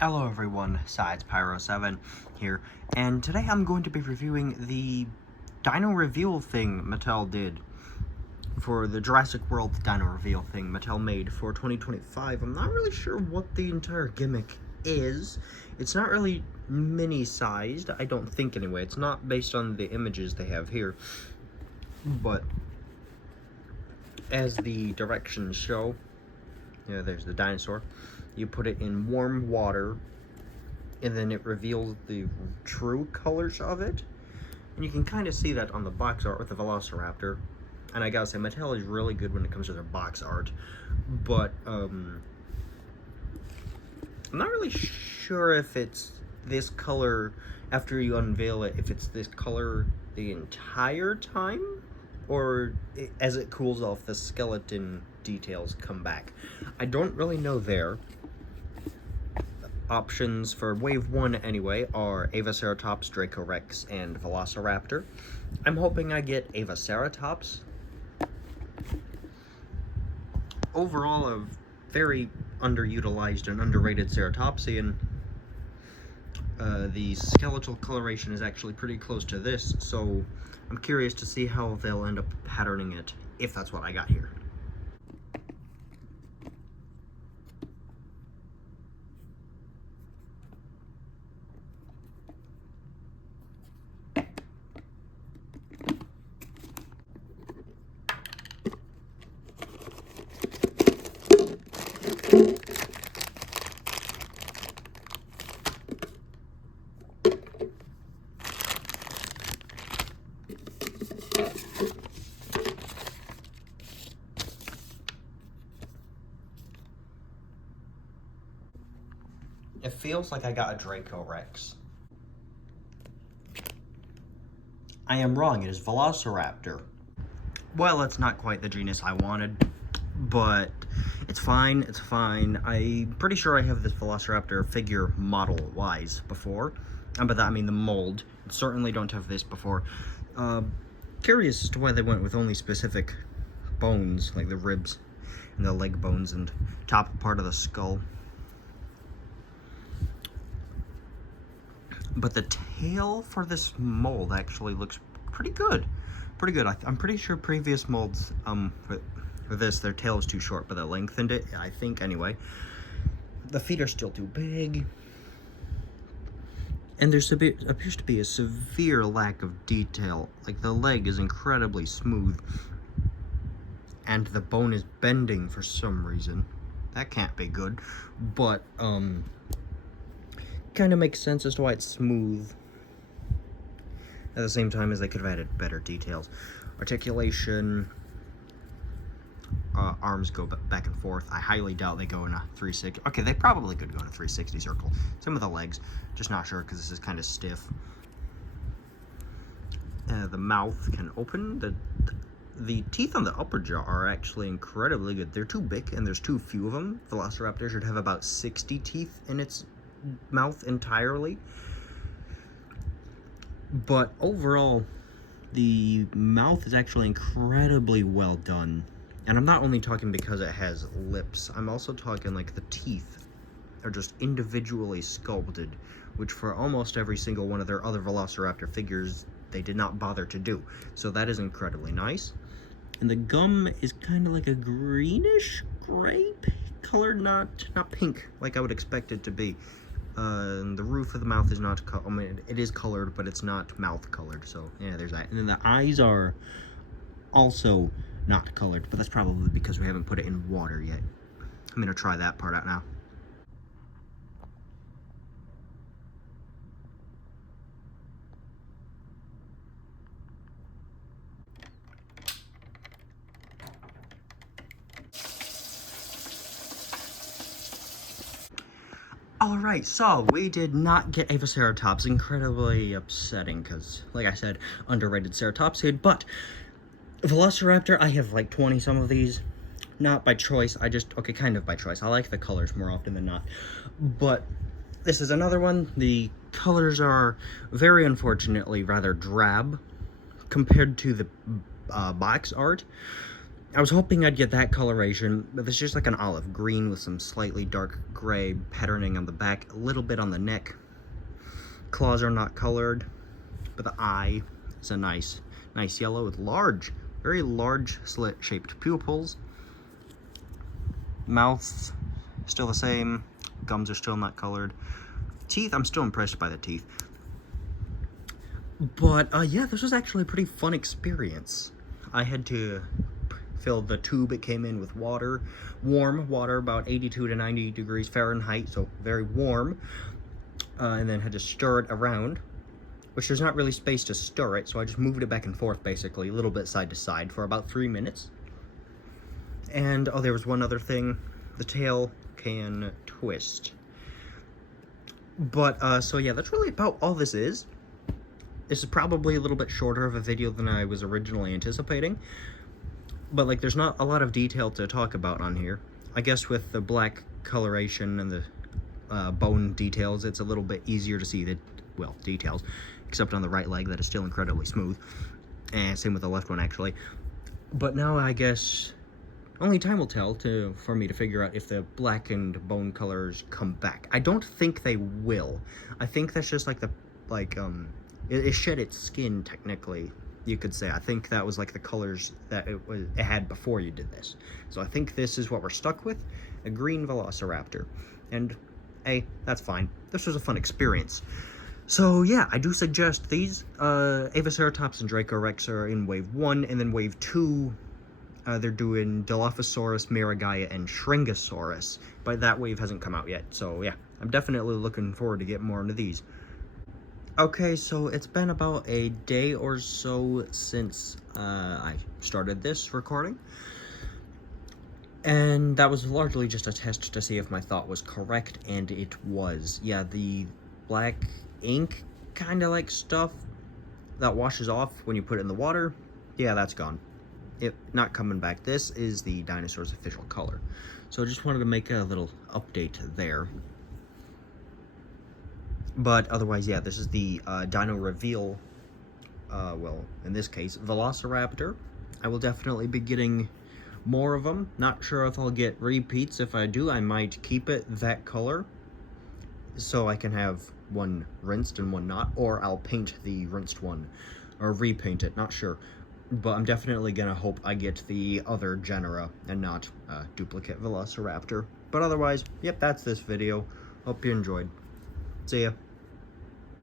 Hello everyone, Sides Pyro 7 here, and today I'm going to be reviewing the Dino Reveal thing Mattel did for the Jurassic World Dino Reveal thing Mattel made for 2025. I'm not really sure what the entire gimmick is. It's not really mini-sized, I don't think anyway. It's not based on the images they have here, but as the directions show, yeah, there's the dinosaur. You put it in warm water, and then it reveals the true colors of it. And you can kind of see that on the box art with the Velociraptor. And I gotta say, Mattel is really good when it comes to their box art. But, I'm not really sure if it's this color after you unveil it, if it's this color the entire time, or as it cools off, the skeleton details come back. I don't really know there. Options for Wave 1 anyway are Velociraptor, Dracorex, and Velociraptor. I'm hoping I get Velociraptor. Overall, a very underutilized and underrated ceratopsian. The skeletal coloration is actually pretty close to this, so I'm curious to see how they'll end up patterning it, if that's what I got here. It feels like I got a Dracorex. I am wrong, it is Velociraptor. Well, it's not quite the genus I wanted, but it's fine, it's fine. I'm pretty sure I have this Velociraptor figure model-wise before. And by that I mean the mold. I certainly don't have this before. Curious as to why they went with only specific bones, like the ribs and the leg bones and top part of the skull. But the tail for this mold actually looks pretty good. Pretty good. I'm pretty sure previous molds, for this, their tail was too short, but they lengthened it, I think, anyway. The feet are still too big. And there appears to be a severe lack of detail. Like, the leg is incredibly smooth. And the bone is bending for some reason. That can't be good. But, kind of makes sense as to why it's smooth. At the same time as they could have added better details. Articulation, arms go back and forth. I highly doubt they go in a 360. Okay, they probably could go in a 360 circle. Some of the legs, just not sure because this is kind of stiff. The mouth can open. The teeth on the upper jaw are actually incredibly good. They're too big and there's too few of them. Velociraptor should have about 60 teeth in its mouth entirely. But overall, the mouth is actually incredibly well done. And I'm not only talking because it has lips, I'm also talking like the teeth are just individually sculpted, which for almost every single one of their other Velociraptor figures, they did not bother to do. So that is incredibly nice. And the gum is kind of like a greenish gray color, not pink like I would expect it to be. The roof of the mouth is not, I mean, it is colored, but it's not mouth colored, so yeah, there's that. And then the eyes are also not colored, but that's probably because we haven't put it in water yet. I'm gonna try that part out now. Alright, so we did not get a Velociraptor. Incredibly upsetting because, like I said, underrated ceratopsid. But Velociraptor, I have like 20 some of these. Not by choice, okay, kind of by choice. I like the colors more often than not. But this is another one. The colors are very unfortunately rather drab compared to the box art. I was hoping I'd get that coloration, but it's just like an olive green with some slightly dark gray patterning on the back, a little bit on the neck. Claws are not colored, but the eye is a nice yellow with large, very large slit-shaped pupils. Mouth still the same, gums are still not colored. Teeth, I'm still impressed by the teeth. But yeah, this was actually a pretty fun experience. I had to fill the tube it came in with water, warm water, about 82 to 90 degrees Fahrenheit, so very warm, and then had to stir it around, which there's not really space to stir it, so I just moved it back and forth, basically, a little bit side to side for about 3 minutes. And, oh, there was one other thing. The tail can twist. But, so yeah, that's really about all this is. This is probably a little bit shorter of a video than I was originally anticipating. But, like, there's not a lot of detail to talk about on here. I guess with the black coloration and the bone details, it's a little bit easier to see the, well, details. Except on the right leg, that is still incredibly smooth. And same with the left one, actually. But now, I guess, only time will tell for me to figure out if the black and bone colors come back. I don't think they will. I think that's just like it shed its skin, technically, you could say. I think that was like the colors that it had before you did this. So I think this is what we're stuck with, a green Velociraptor. And, hey, that's fine. This was a fun experience. So yeah, I do suggest these. Velociraptor and Dracorex are in Wave 1, and then Wave 2, they're doing Dilophosaurus, Miragaia, and Shringosaurus. But that wave hasn't come out yet, so yeah, I'm definitely looking forward to get more into these. Okay, so it's been about a day or so since I started this recording. And that was largely just a test to see if my thought was correct, and it was. Yeah, the black ink kind of like stuff that washes off when you put it in the water, yeah, that's gone. It not coming back. This is the dinosaur's official color. So I just wanted to make a little update there. But otherwise, yeah, this is the Dino Reveal, well, in this case, Velociraptor. I will definitely be getting more of them. Not sure if I'll get repeats. If I do, I might keep it that color, so I can have one rinsed and one not, or I'll paint the rinsed one, or repaint it, not sure. But I'm definitely gonna hope I get the other genera and not duplicate Velociraptor. But otherwise, yep, that's this video. Hope you enjoyed. See ya.